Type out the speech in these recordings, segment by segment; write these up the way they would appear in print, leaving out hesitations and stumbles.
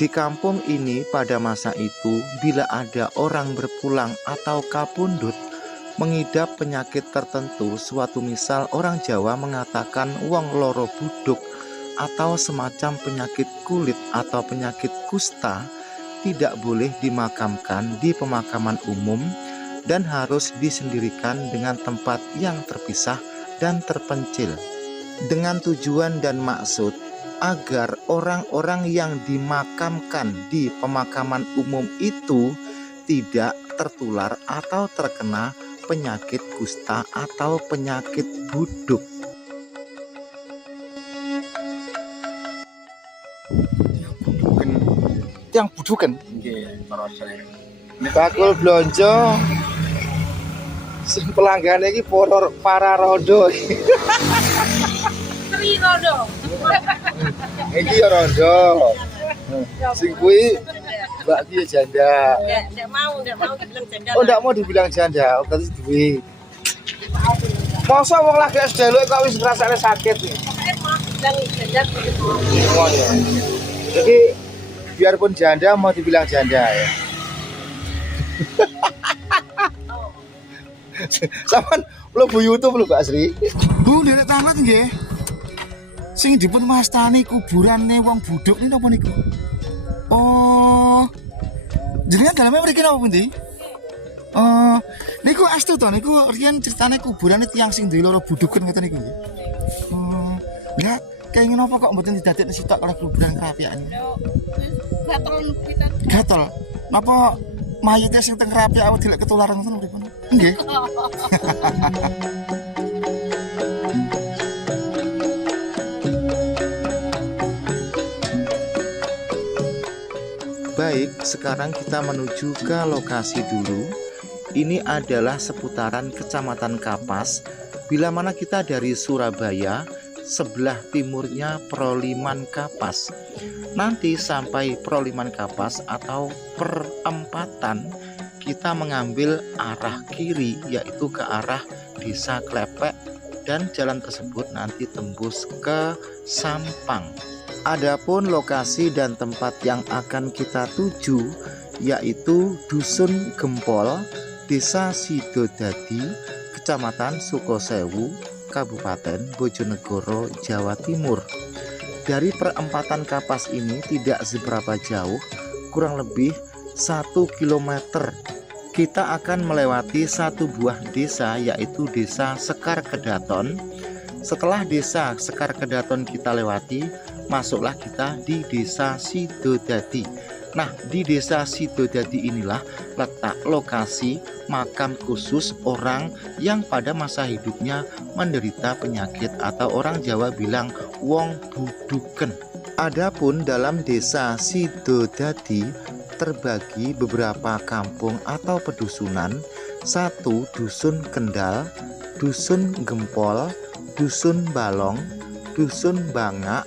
Di kampung ini pada masa itu, bila ada orang berpulang atau kapundhut mengidap penyakit tertentu, suatu misal orang Jawa mengatakan wong loro buduk atau semacam penyakit kulit atau penyakit kusta, tidak boleh dimakamkan di pemakaman umum dan harus disendirikan dengan tempat yang terpisah dan terpencil, dengan tujuan dan maksud agar orang-orang yang dimakamkan di pemakaman umum itu tidak tertular atau terkena penyakit kusta atau penyakit buduk. Yang budukan bakul blonjo sing pelanggan iki para rondo. Tri rondo. Iki ya rondo. Sing kuwi Mbak ki janda. Enggak mau dibilang janda. Oh, enggak mau dibilang janda, oh, berarti duwe. Masa wong lagi es delok kok wis ngrasakne sakit nih. Mau bilang janda begitu. Oh ya. Jadi biarpun janda mau dibilang janda ya. Sampeyan mlebu YouTube lho Mbak Sri. Bu, nderek tamat nggih. Sing dipun mastani kuburane wong buduk niku napa niku? Oh. Jenengan daleme mriki napa pundi? Oh, niku astu to niku riyen ceritane kuburane tiyang sing duwe loro buduken ngoten niku nggih. Oh, ya kenging napa kok mboten didadekne sitok oleh kuburan kerapian? Gatel kita. Gatel. Napa mayite sing teng kerapian awak dilek ketularan ngoten pripun? Nggih. Baik, sekarang kita menuju ke lokasi dulu. Ini adalah seputaran Kecamatan Kapas. Bila mana kita dari Surabaya, sebelah timurnya Proliman Kapas. Nanti sampai Proliman Kapas atau perempatan, kita mengambil arah kiri, yaitu ke arah Desa Klepek, dan jalan tersebut nanti tembus ke Sampang. Adapun lokasi dan tempat yang akan kita tuju yaitu Dusun Gempol, Desa Sidodadi, Kecamatan Sukosewu, Kabupaten Bojonegoro, Jawa Timur. Dari perempatan Kapas ini tidak seberapa jauh, kurang lebih 1 km. Kita akan melewati satu buah desa yaitu Desa Sekar Kedaton. Setelah Desa Sekar Kedaton kita lewati, masuklah kita di Desa Sidodadi. Nah, di Desa Sidodadi inilah letak lokasi makam khusus orang yang pada masa hidupnya menderita penyakit atau orang Jawa bilang wong buduken. Adapun dalam Desa Sidodadi terbagi beberapa kampung atau pedusunan. 1 Dusun Kendal, Dusun Gempol, Dusun Balong, Dusun Bangak,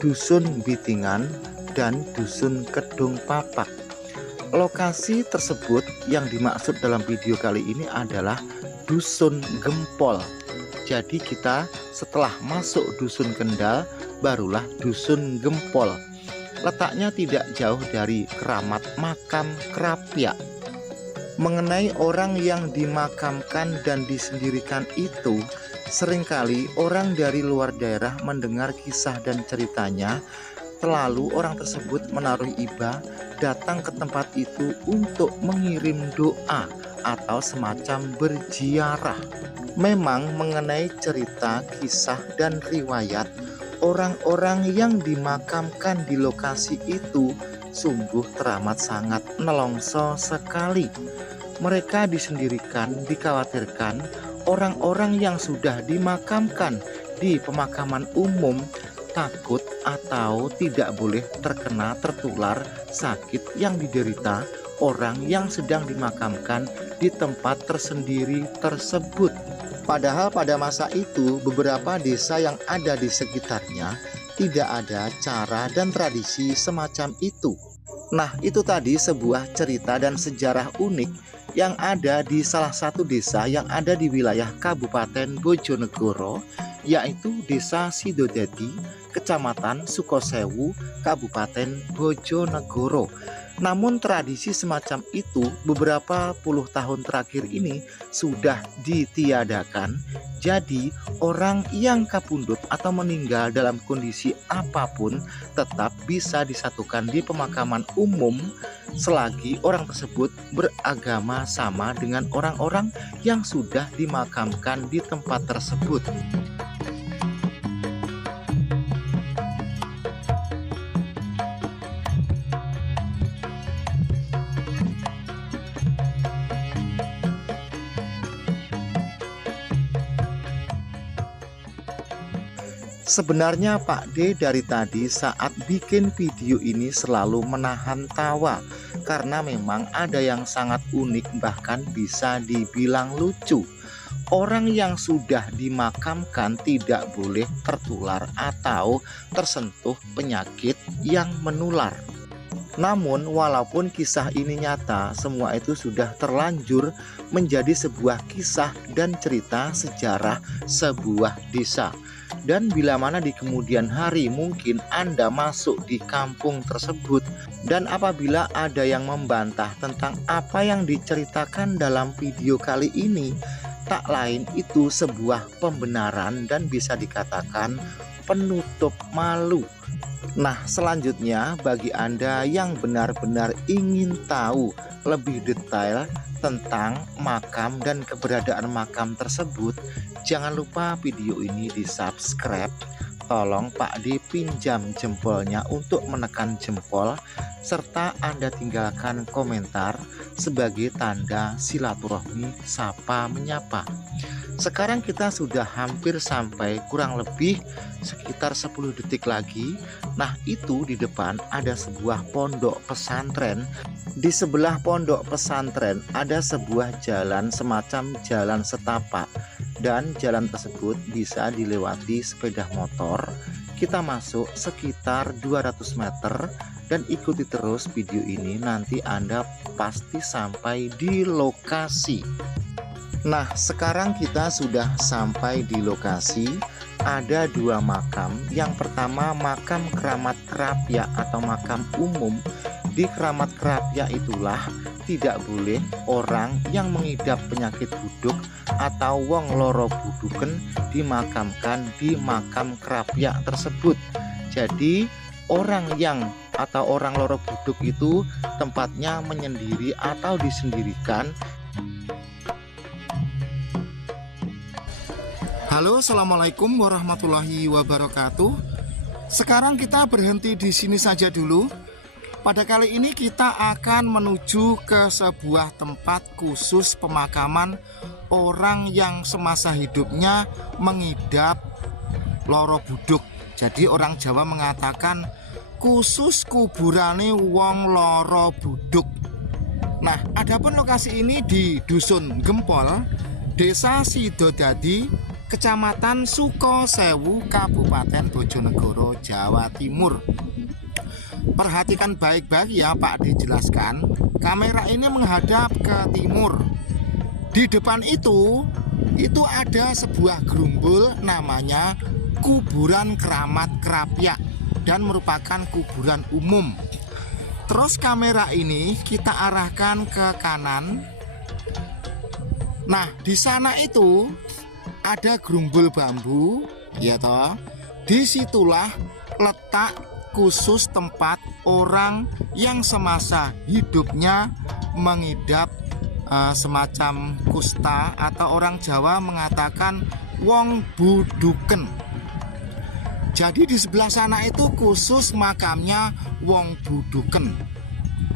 Dusun Bitingan, dan Dusun Kedung Papak. Lokasi tersebut yang dimaksud dalam video kali ini adalah Dusun Gempol. Jadi kita setelah masuk Dusun Kendal, barulah Dusun Gempol. Letaknya tidak jauh dari keramat makam Krapyak. Mengenai orang yang dimakamkan dan disendirikan itu, seringkali orang dari luar daerah mendengar kisah dan ceritanya, lalu orang tersebut menaruh iba datang ke tempat itu untuk mengirim doa atau semacam berziarah. Memang mengenai cerita, kisah, dan riwayat orang-orang yang dimakamkan di lokasi itu sungguh teramat sangat nelongso sekali. Mereka disendirikan, dikhawatirkan orang-orang yang sudah dimakamkan di pemakaman umum takut atau tidak boleh tertular sakit yang diderita orang yang sedang dimakamkan di tempat tersendiri tersebut. Padahal pada masa itu beberapa desa yang ada di sekitarnya tidak ada cara dan tradisi semacam itu. Nah, itu tadi sebuah cerita dan sejarah unik yang ada di salah satu desa yang ada di wilayah Kabupaten Bojonegoro, yaitu Desa Sidodadi, Kecamatan Sukosewu, Kabupaten Bojonegoro. Namun tradisi semacam itu beberapa puluh tahun terakhir ini sudah ditiadakan. Jadi orang yang kapundhut atau meninggal dalam kondisi apapun tetap bisa disatukan di pemakaman umum selagi orang tersebut beragama sama dengan orang-orang yang sudah dimakamkan di tempat tersebut. Sebenarnya Pak D dari tadi saat bikin video ini selalu menahan tawa karena memang ada yang sangat unik, bahkan bisa dibilang lucu. Orang yang sudah dimakamkan tidak boleh tertular atau tersentuh penyakit yang menular. Namun walaupun kisah ini nyata, semua itu sudah terlanjur menjadi sebuah kisah dan cerita sejarah sebuah desa. Dan bila mana di kemudian hari mungkin Anda masuk di kampung tersebut dan apabila ada yang membantah tentang apa yang diceritakan dalam video kali ini, tak lain itu sebuah pembenaran dan bisa dikatakan penutup malu. Nah, selanjutnya bagi Anda yang benar-benar ingin tahu lebih detail tentang makam dan keberadaan makam tersebut, jangan lupa video ini di subscribe. Tolong Pak D pinjam jempolnya untuk menekan jempol, serta Anda tinggalkan komentar sebagai tanda silaturahmi sapa menyapa. Sekarang kita sudah hampir sampai, kurang lebih sekitar 10 detik lagi. Nah, itu di depan ada sebuah pondok pesantren. Di sebelah pondok pesantren ada sebuah jalan semacam jalan setapak, dan jalan tersebut bisa dilewati sepeda motor. Kita masuk sekitar 200 meter dan ikuti terus video ini, nanti Anda pasti sampai di lokasi. Nah, sekarang kita sudah sampai di lokasi. Ada dua makam. Yang pertama makam keramat kerapia atau makam umum. Di keramat kerapia itulah tidak boleh orang yang mengidap penyakit buduk atau wong loro buduken dimakamkan di makam kerapia tersebut. Jadi orang yang atau orang loro buduk itu tempatnya menyendiri atau disendirikan. Halo, assalamualaikum warahmatullahi wabarakatuh. Sekarang kita berhenti di sini saja dulu. Pada kali ini kita akan menuju ke sebuah tempat khusus pemakaman orang yang semasa hidupnya mengidap loro buduk. Jadi orang Jawa mengatakan khusus kuburane wong loro buduk. Nah, adapun lokasi ini di Dusun Gempol, Desa Sidodadi, Kecamatan Sukosewu, Kabupaten Bojonegoro, Jawa Timur. Perhatikan baik-baik ya Pak dijelaskan. Kamera ini menghadap ke timur. Di depan itu ada sebuah gerumbul namanya kuburan keramat kerapia dan merupakan kuburan umum. Terus kamera ini kita arahkan ke kanan. Nah, di sana itu ada gerumbul bambu, ya toh. Disitulah letak khusus tempat orang yang semasa hidupnya mengidap semacam kusta atau orang Jawa mengatakan wong buduken. Jadi di sebelah sana itu khusus makamnya wong buduken.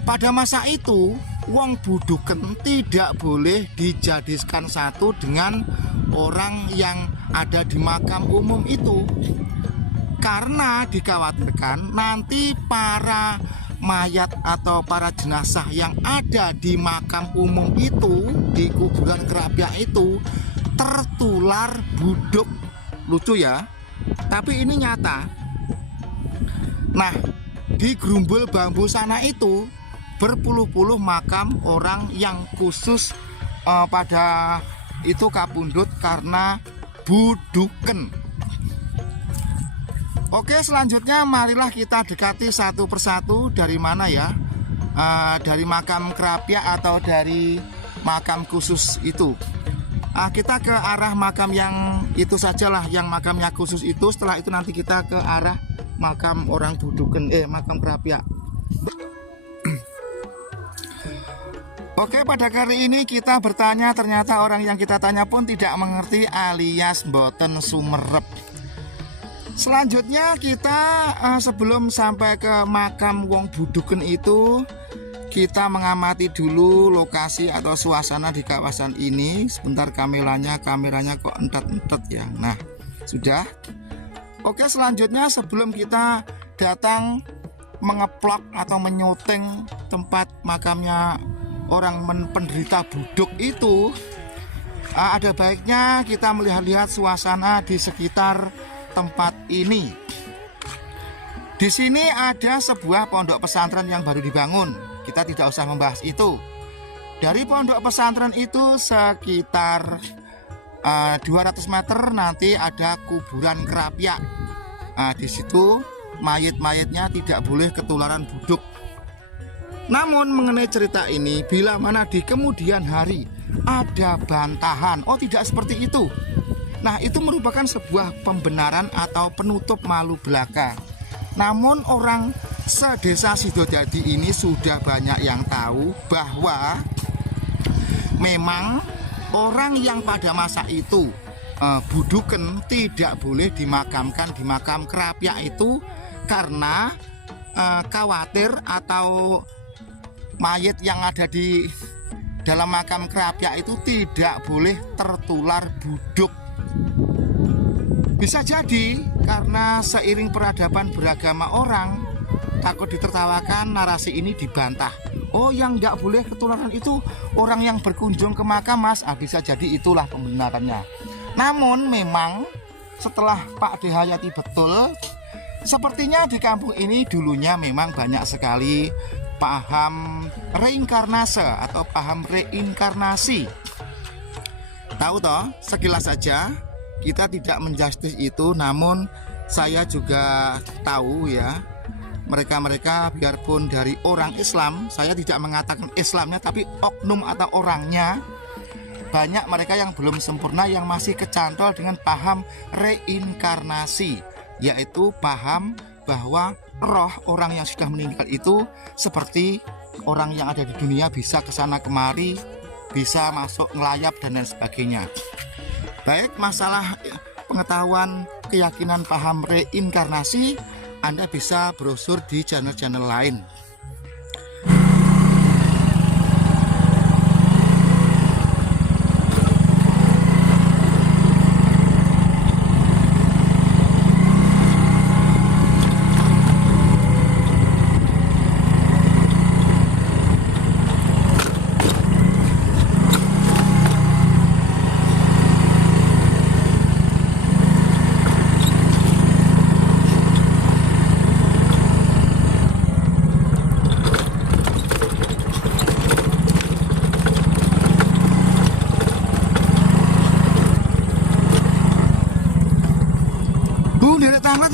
Pada masa itu wong buduken tidak boleh dijadikan satu dengan orang yang ada di makam umum itu, karena dikhawatirkan nanti para mayat atau para jenazah yang ada di makam umum itu, di kuburan kerapia itu, tertular buduk. Lucu ya, tapi ini nyata. Nah, di Grumbul Bambu sana itu berpuluh-puluh makam orang yang khusus pada itu kapundhut karena buduken. Oke, selanjutnya marilah kita dekati satu persatu. Dari mana ya? Dari makam Krapyak atau dari makam khusus itu. Kita ke arah makam yang itu sajalah, yang makamnya khusus itu. Setelah itu nanti kita ke arah makam orang buduken, makam Krapyak. Oke, pada kali ini kita bertanya, ternyata orang yang kita tanya pun tidak mengerti alias mboten sumerep. Selanjutnya kita sebelum sampai ke makam wong buduken itu, kita mengamati dulu lokasi atau suasana di kawasan ini. Sebentar, kameranya kok entet-entet ya. Nah, sudah. Oke, selanjutnya sebelum kita datang mengeplok atau menyuting tempat makamnya orang penderita buduk itu, ada baiknya kita melihat-lihat suasana di sekitar tempat ini. Di sini ada sebuah pondok pesantren yang baru dibangun. Kita tidak usah membahas itu. Dari pondok pesantren itu sekitar 200 meter nanti ada kuburan Krapyak. Di situ mayit-mayitnya tidak boleh ketularan buduk. Namun mengenai cerita ini, bila mana di kemudian hari ada bantahan, oh tidak seperti itu. Nah, itu merupakan sebuah pembenaran atau penutup malu belaka. Namun orang sedesa Sidodadi ini sudah banyak yang tahu bahwa memang orang yang pada masa itu buduken tidak boleh dimakamkan di makam Krapyak itu karena khawatir atau mayit yang ada di dalam makam Krapyak itu tidak boleh tertular buduk. Bisa jadi karena seiring peradaban beragama orang, takut ditertawakan, narasi ini dibantah. Oh, yang nggak boleh ketularan itu orang yang berkunjung ke makam, Mas. Bisa jadi itulah pembenarannya. Namun memang setelah Pak Dehayati betul, sepertinya di kampung ini dulunya memang banyak sekali paham reinkarnase atau paham reinkarnasi. Tahu toh, sekilas saja, kita tidak menjustis itu, namun saya juga tahu ya, mereka-mereka biarpun dari orang Islam, saya tidak mengatakan Islamnya tapi oknum atau orangnya, banyak mereka yang belum sempurna yang masih kecantol dengan paham reinkarnasi, yaitu paham bahwa roh orang yang sudah meninggal itu seperti orang yang ada di dunia, bisa kesana kemari, bisa masuk ngelayap dan lain sebagainya. Baik, masalah pengetahuan keyakinan paham reinkarnasi, Anda bisa browsur di channel-channel lain.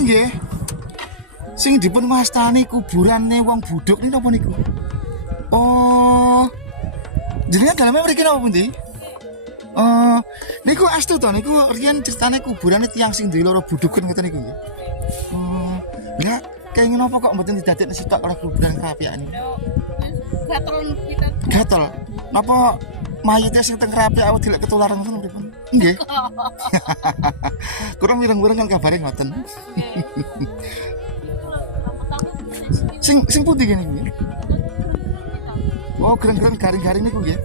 Nggih. Sing dipun wastani kuburane wong buduk niku napa niku? Oh. Jenenge daleme mriki napa pundi? Oh, niku astu to niku riyen ceritane kuburane tiyang sing duwe loro buduken ngoten niku. Oh. Ya, kenging napa kok mboten didadekne sitok oleh kuburan Krapyak niku? Gatel kita. Gatel. Napa mayite sing teng Krapyak awak dilek ketularan ngoten pripun? Nggih. Kurang wireng-wireng kan kabare ngoten. Sing putih gini nggih. Oh, keren-keren garing-garing niku nggih.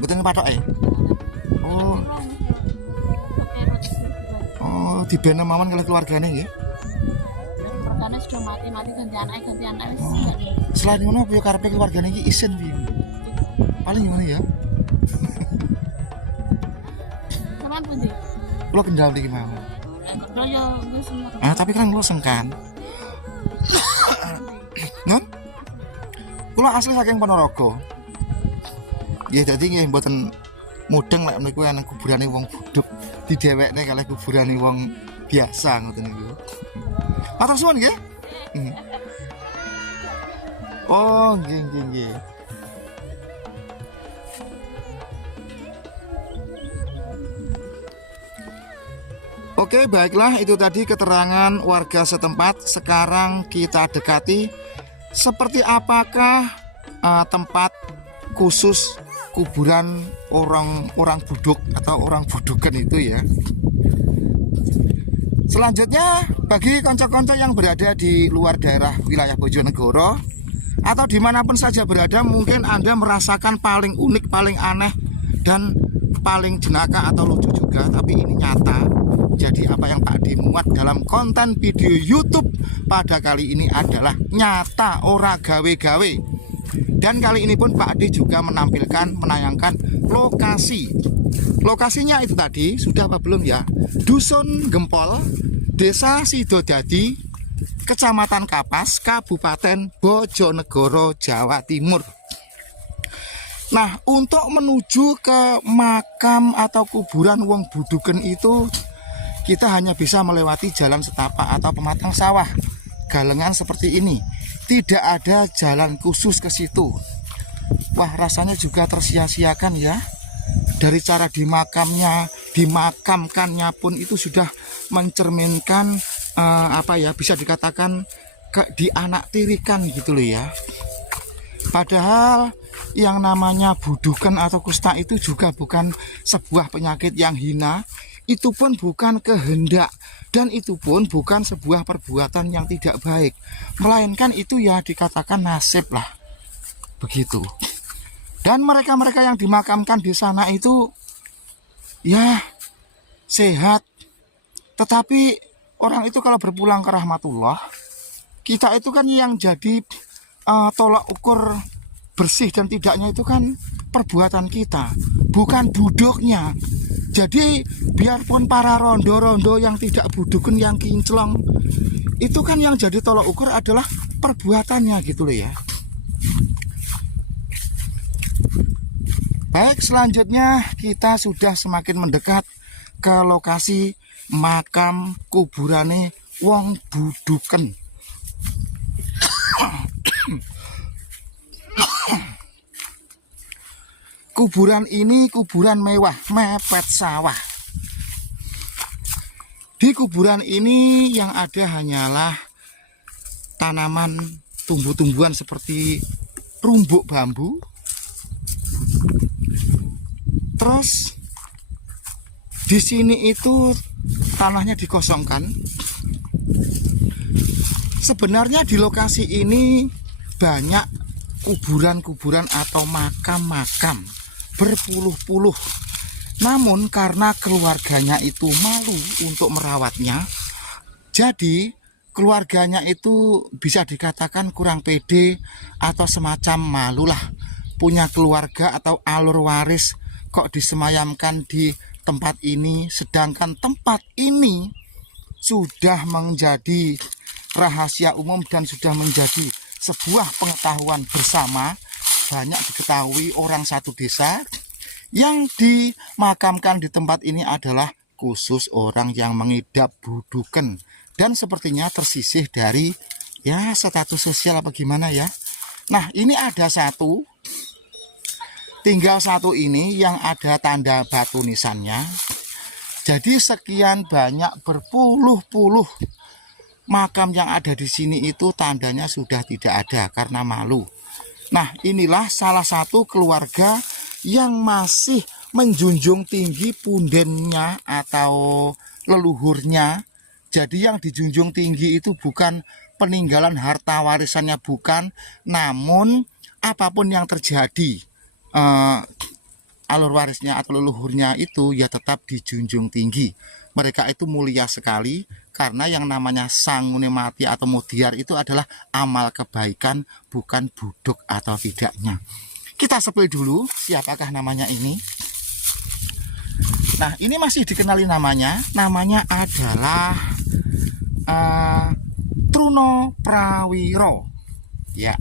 Mboten pathoke. Oh. Oh, dibena mawon kalih keluargane nggih. Keluargane sudah mati ganti anake wis. Selain ngono piye karepe keluargane iki isin piye? Paling ngono ya. Sampeyan pundi? Kula kendal iki mau. Lek yo wis semua. Tapi kan ngloseng kan. Nun? Kula asli saking Ponorogo. Ya dadi nggih mboten mudeng lek niku ana kuburane wong buduk didhewekne kalih kuburane wong biasa ngoten niku. Matur suwun nggih. Oh, nggih. Oke, baiklah itu tadi keterangan warga setempat. Sekarang kita dekati seperti apakah tempat khusus kuburan orang buduk atau orang budukan itu ya. Selanjutnya bagi konco-konco yang berada di luar daerah wilayah Bojonegoro atau dimanapun saja berada, mungkin Anda merasakan paling unik, paling aneh, dan paling jenaka atau lucu juga, tapi ini nyata. Jadi apa yang Pak D muat dalam konten video YouTube pada kali ini adalah nyata, ora gawe-gawe. Dan kali ini pun Pak D juga menayangkan lokasi. Lokasinya itu tadi sudah apa belum ya? Dusun Gempol, Desa Sidodadi, Kecamatan Kapas, Kabupaten Bojonegoro, Jawa Timur. Nah, untuk menuju ke makam atau kuburan wong buduken itu kita hanya bisa melewati jalan setapak atau pematang sawah, galengan seperti ini. Tidak ada jalan khusus ke situ. Wah, rasanya juga tersia-siakan ya. Dari cara dimakamkannya pun itu sudah mencerminkan bisa dikatakan dianaktirikan gitu loh ya. Padahal yang namanya budukan atau kusta itu juga bukan sebuah penyakit yang hina. Itu pun bukan kehendak, dan itu pun bukan sebuah perbuatan yang tidak baik, melainkan itu ya dikatakan nasib lah, begitu. Dan mereka-mereka yang dimakamkan di sana itu ya sehat, tetapi orang itu kalau berpulang ke rahmatullah, kita itu kan yang jadi tolak ukur bersih dan tidaknya itu kan perbuatan kita, bukan buduknya. Jadi biarpun para rondo-rondo yang tidak buduken, yang kinclong, itu kan yang jadi tolak ukur adalah perbuatannya gitu loh ya. Baik, selanjutnya kita sudah semakin mendekat ke lokasi makam kuburane wong buduken. Kuburan ini kuburan mewah, mepet sawah. Di kuburan ini yang ada hanyalah tanaman tumbuh-tumbuhan seperti rumbuk bambu. Terus di sini itu tanahnya dikosongkan. Sebenarnya di lokasi ini banyak kuburan-kuburan atau makam-makam berpuluh-puluh. Namun karena keluarganya itu malu untuk merawatnya, jadi keluarganya itu bisa dikatakan kurang pede atau semacam malulah punya keluarga atau alur waris kok disemayamkan di tempat ini, sedangkan tempat ini sudah menjadi rahasia umum dan sudah menjadi sebuah pengetahuan bersama. Banyak diketahui orang satu desa yang dimakamkan di tempat ini adalah khusus orang yang mengidap buduken dan sepertinya tersisih dari ya status sosial apa gimana ya. Nah, ini ada satu, tinggal satu ini yang ada tanda batu nisannya. Jadi sekian banyak berpuluh-puluh makam yang ada di sini itu tandanya sudah tidak ada karena malu. Nah, inilah salah satu keluarga yang masih menjunjung tinggi pundennya atau leluhurnya. Jadi yang dijunjung tinggi itu bukan peninggalan harta warisannya, bukan, namun apapun yang terjadi alur warisnya atau leluhurnya itu ya tetap dijunjung tinggi. Mereka itu mulia sekali karena yang namanya sangune mati atau mutiar itu adalah amal kebaikan, bukan buduk atau tidaknya. Kita sepil dulu siapakah namanya ini. Nah, ini masih dikenali namanya. Namanya adalah Truno Prawiro. Ya.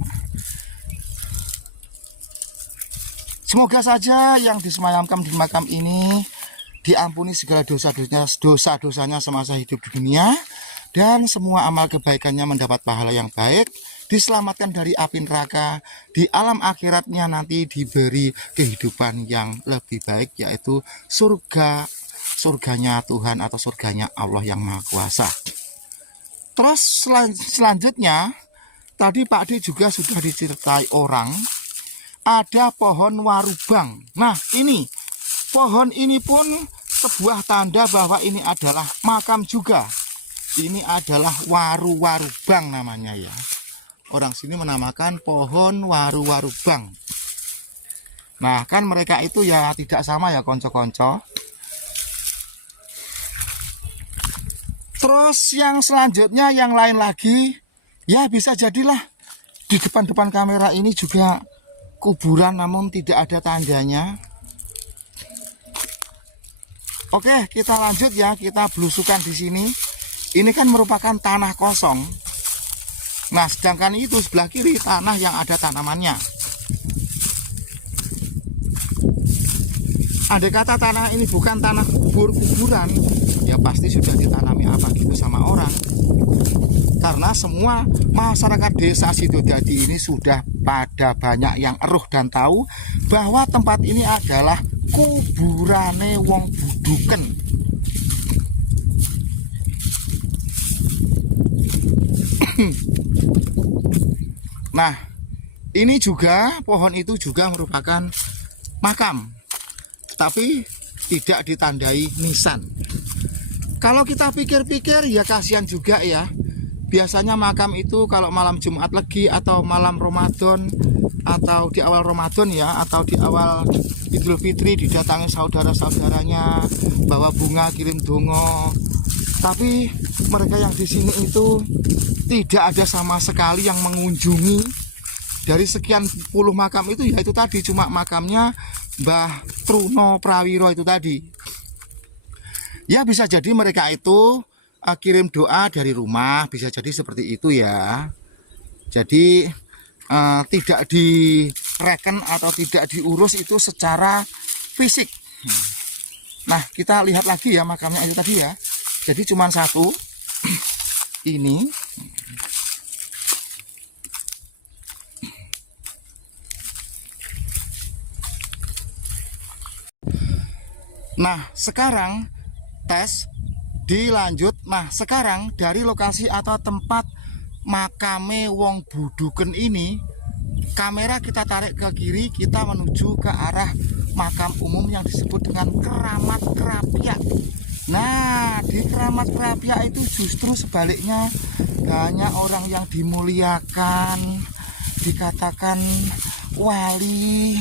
Semoga saja yang disemayamkan di makam ini diampuni segala dosa-dosanya semasa hidup di dunia, dan semua amal kebaikannya mendapat pahala yang baik, diselamatkan dari api neraka, di alam akhiratnya nanti diberi kehidupan yang lebih baik, yaitu surganya Tuhan atau surganya Allah yang Maha Kuasa. Terus selanjutnya tadi Pak D juga sudah diceritai orang, ada pohon warubang. Nah, ini pohon ini pun sebuah tanda bahwa ini adalah makam juga. Ini adalah waru-warubang namanya ya. Orang sini menamakan pohon waru-warubang. Nah, kan mereka itu ya tidak sama ya konco-konco. Terus yang selanjutnya yang lain lagi, ya bisa jadilah di depan-depan kamera ini juga kuburan namun tidak ada tandanya. Oke, kita lanjut ya, kita belusukan di sini. Ini kan merupakan tanah kosong. Nah, sedangkan itu sebelah kiri tanah yang ada tanamannya. Andai kata tanah ini bukan tanah kuburan, ya pasti sudah ditanami apa gitu sama orang. Karena semua masyarakat desa Sidodadi ini sudah pada banyak yang eruh dan tahu bahwa tempat ini adalah kuburane wong buduken. Nah, ini juga pohon itu juga merupakan makam, tapi tidak ditandai nisan. Kalau kita pikir-pikir ya kasihan juga ya. Biasanya makam itu kalau malam Jumat Legi atau malam Ramadan atau di awal Ramadan ya, atau di awal Idul Fitri didatangi saudara-saudaranya, bawa bunga, kirim dongo. Tapi mereka yang di sini itu tidak ada sama sekali yang mengunjungi. Dari sekian puluh makam itu ya itu tadi cuma makamnya Mbah Truno Prawiro itu tadi. Ya bisa jadi mereka itu kirim doa dari rumah, bisa jadi seperti itu ya. Jadi tidak direken atau tidak diurus itu secara fisik. Nah, kita lihat lagi ya makamnya itu tadi ya. Jadi cuma satu. Ini. Nah, sekarang tes dilanjut. Nah, sekarang dari lokasi atau tempat makame wong buduken ini, kamera kita tarik ke kiri, kita menuju ke arah makam umum yang disebut dengan Keramat Krapyak. Nah, di Keramat Krapyak itu justru sebaliknya banyak orang yang dimuliakan, dikatakan wali,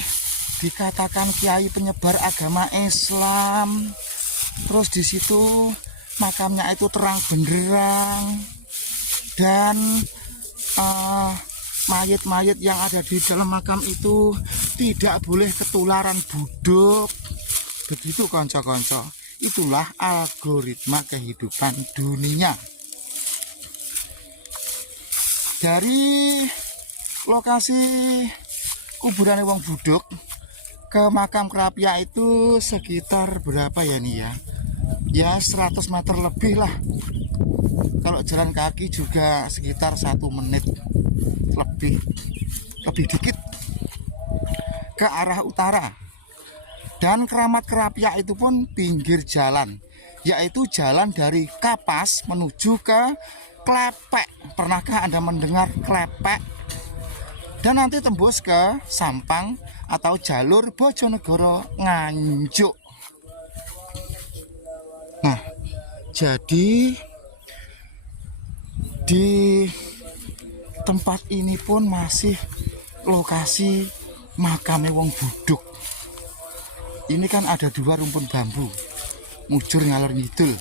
dikatakan kiai penyebar agama Islam. Terus di situ makamnya itu terang benderang, dan mayat-mayat yang ada di dalam makam itu tidak boleh ketularan budok. Begitu konco-konco. Itulah algoritma kehidupan dunia. Dari lokasi kuburan wong budok ke makam Krapyak itu sekitar berapa ya nih ya? Ya 100 meter lebih lah. Kalau jalan kaki juga sekitar 1 menit lebih dikit ke arah utara. Dan Keramat Krapyak itu pun pinggir jalan, yaitu jalan dari Kapas menuju ke Klepek. Pernahkah Anda mendengar Klepek? Dan nanti tembus ke Sampang atau jalur Bojonegoro Nganjuk. Nah, jadi di tempat ini pun masih lokasi makamnya wong buduk. Ini kan ada 2 rumpun bambu, mujur ngalor ngidul.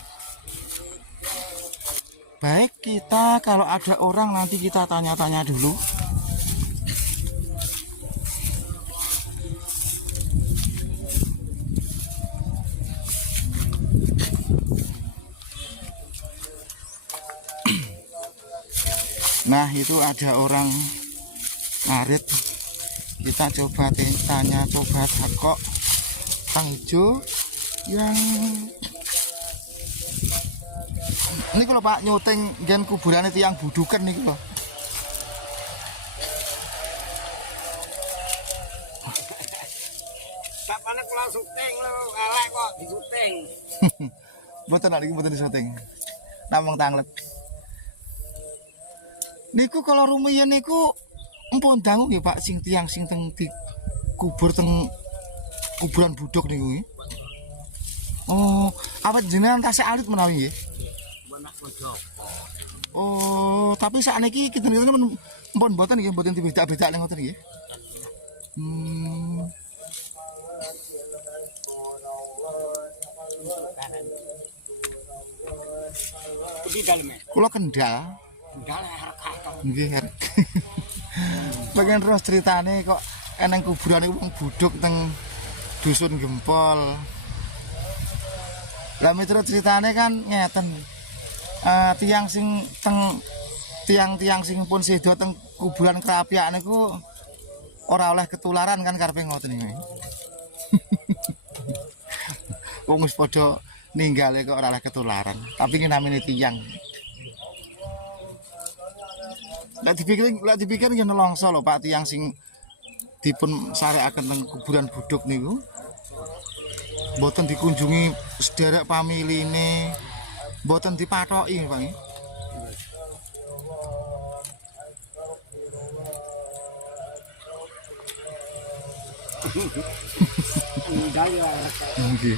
Baik, kita kalau ada orang nanti kita tanya-tanya dulu. Nah, itu ada orang ngarit. Kita coba tanya, coba takok Kang Ijo yang ini kalau Pak nyuting gen kuburan itu yang budukan nih kalau Sapane kula syuting lho, elek kok disuting. mboten nek iki mboten disyuting. Namung tanglet. Niku kalau rumiyin niku empun dangu nggih Pak sing tiyang sing teng dikubur teng kuburan budok niku nggih. Oh, apa jenengan tasih alit menawi nggih? Anak bodoh. Oh, tapi sakniki kinten-kinten empun mboten nggih, mboten dibeda-bedakne ngoten nggih. Di daleme. Kula Kendal. Ndal harga. Nggih. Pengen terus ceritane kok eneng kuburan iku wong buduk teng dusun Gempol. Lah miturut ceritane kan ngeten. Tiang sing teng tiang-tiang sing pun sedo teng kuburan Krapyak niku ora oleh ketularan kan karepe ngoten iki. Wong wis padha ninggale kok ora oleh ketularan, tapi iki namine tiang. Lah dipikir yen nelongso lho Pak tiang sing dipun sarekaken teng kuburan buduk niku. Mboten dikunjungi sederek pamiline, mboten dipathoki Pak. Ndal ya harga. Nggih.